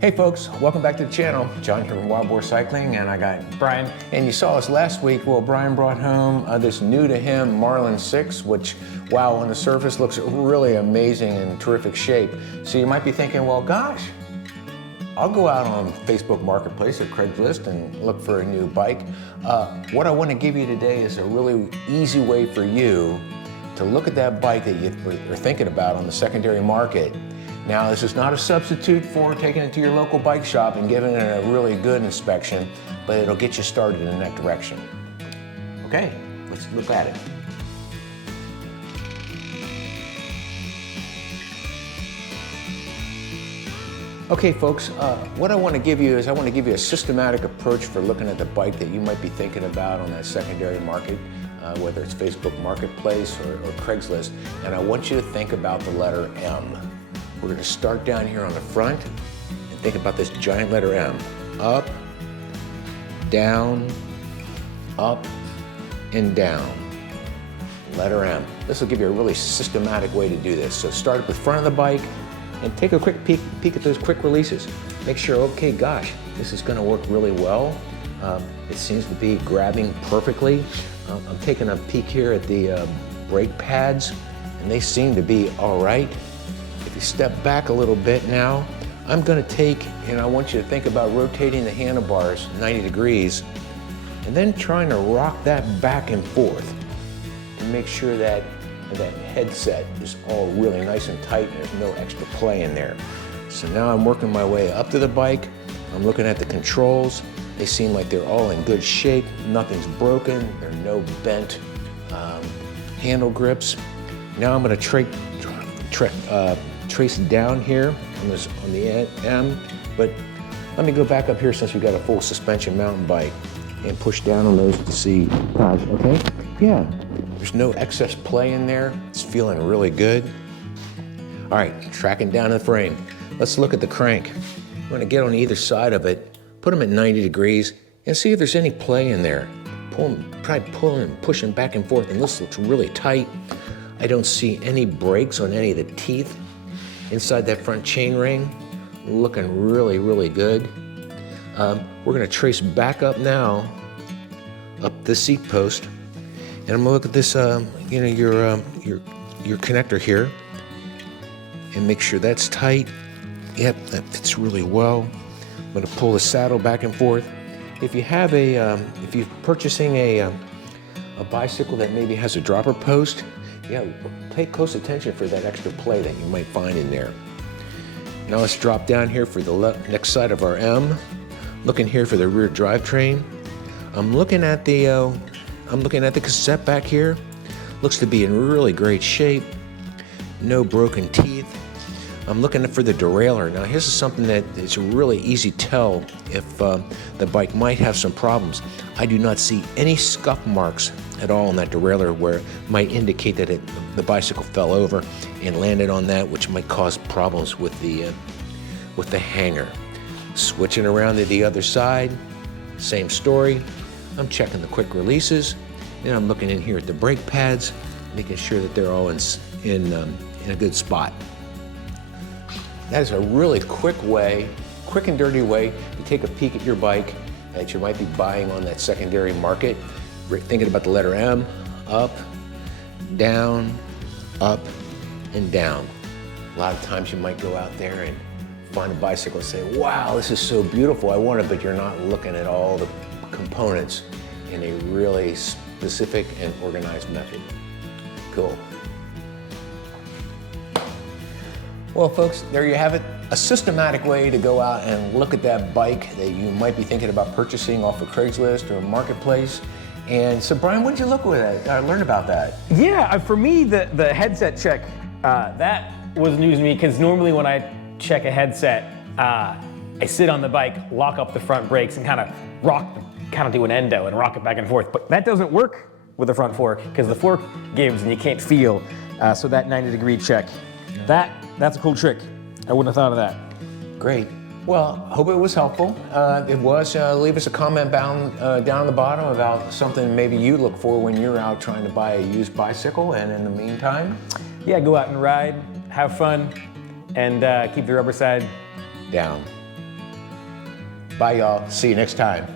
Hey folks, welcome back to the channel. John here from Wild Boar Cycling, and I got Brian. And you saw us last week. Well, Brian brought home this new to him Marlin 6, which, wow, on the surface looks really amazing and terrific shape. So you might be thinking, well, gosh, I'll go out on Facebook Marketplace or Craigslist and look for a new bike. What I want to give you today is a really easy way for you to look at that bike that you're thinking about on the secondary market. Now, this is not a substitute for taking it to your local bike shop and giving it a really good inspection, but it'll get you started in that direction. Okay, let's look at it. Okay, folks, what I want to give you is a systematic approach for looking at the bike that you might be thinking about on that secondary market, whether it's Facebook Marketplace or Craigslist, and I want you to think about the letter M. We're going to start down here on the front and think about this giant letter M. Up, down, up, and down. Letter M. This will give you a really systematic way to do this. So start at the front of the bike and take a quick peek at those quick releases. Make sure, okay, gosh, this is going to work really well. It seems to be grabbing perfectly. I'm taking a peek here at the brake pads, and they seem to be all right. If you step back a little bit now, I'm going to take, and I want you to think about rotating the handlebars 90 degrees and then trying to rock that back and forth and make sure that that headset is all really nice and tight and there's no extra play in there. So now I'm working my way up to the bike. I'm looking at the controls. They seem like they're all in good shape. Nothing's broken. There are no bent handle grips. Now I'm going to trace down here on the M, but let me go back up here since we've got a full suspension mountain bike and push down on those to see, gosh, okay? Yeah, there's no excess play in there. It's feeling really good. All right, tracking down the frame. Let's look at the crank. I'm gonna get on either side of it, put them at 90 degrees, and see if there's any play in there. Try pulling and pushing back and forth, and this looks really tight. I don't see any breaks on any of the teeth inside that front chain ring. Looking really, really good. We're gonna trace back up now, up the seat post, and I'm gonna look at this, your connector here, and make sure that's tight. Yep, that fits really well. I'm gonna pull the saddle back and forth. If you have if you're purchasing a bicycle that maybe has a dropper post, yeah, take close attention for that extra play that you might find in there. Now let's drop down here for the next side of our M. Looking here for the rear drivetrain. I'm looking at the cassette back here. Looks to be in really great shape. No broken teeth. I'm looking for the derailleur. Now here's something that it's a really easy tell if the bike might have some problems. I do not see any scuff marks at all on that derailleur where it might indicate that the bicycle fell over and landed on that, which might cause problems with the hanger. Switching around to the other side, same story. I'm checking the quick releases, and I'm looking in here at the brake pads, making sure that they're all in a good spot. That is a really quick and dirty way to take a peek at your bike that you might be buying on that secondary market. Thinking about the letter M, up, down, up, and down. A lot of times you might go out there and find a bicycle and say, wow, this is so beautiful, I want it, but you're not looking at all the components in a really specific and organized method. Cool. Well, folks, there you have it. A systematic way to go out and look at that bike that you might be thinking about purchasing off of Craigslist or Marketplace. And so, Brian, what did you look at? Learn about that. Yeah, for me, the headset check, that was news to me, because normally when I check a headset, I sit on the bike, lock up the front brakes, and kind of do an endo and rock it back and forth. But that doesn't work with the front fork, because the fork gives and you can't feel. So that 90-degree check, that's a cool trick. I wouldn't have thought of that. Great. Well, hope it was helpful. It was. Leave us a comment down on the bottom about something maybe you look for when you're out trying to buy a used bicycle. And in the meantime, yeah, go out and ride, have fun, and keep the rubber side down. Bye, y'all. See you next time.